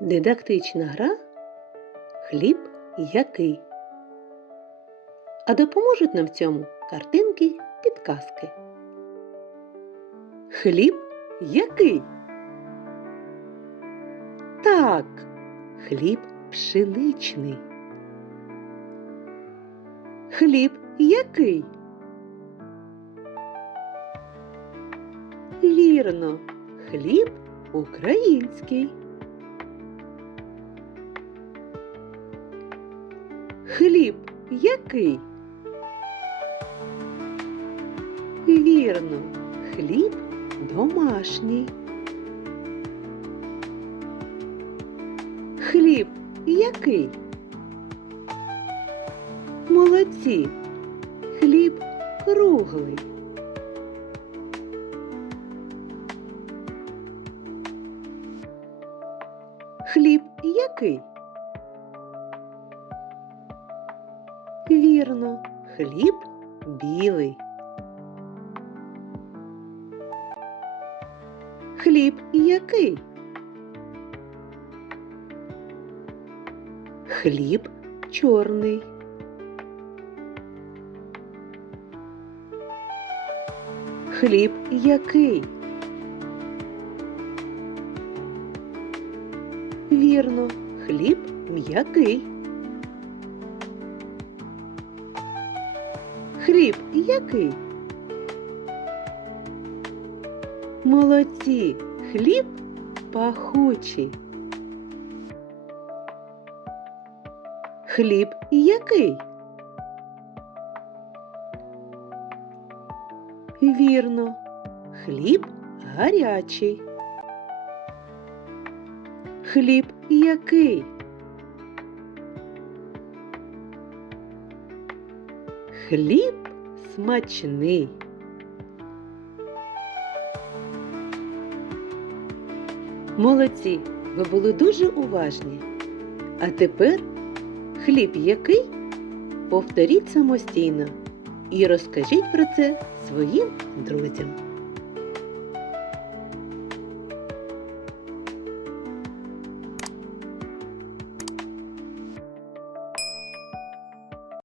Дидактична гра Хліб який. А допоможуть нам в цьому картинки підказки. Хліб який? Так, хліб пшеничний. Хліб який? Вірно, хліб український. Хліб який? Вірно, хліб домашній. Хліб який? Молодці. Хліб круглий. Хліб який? Вірно, хліб білий. Хліб який? Хліб чорний. Хліб який? Вірно, хліб м'який. Хліб який? Молодці, хліб пахучий. Хліб який? Вірно, хліб гарячий. Хліб який? Хліб смачний. Молодці, ви були дуже уважні. А тепер хліб який? Повторіть самостійно і розкажіть про це своїм друзям.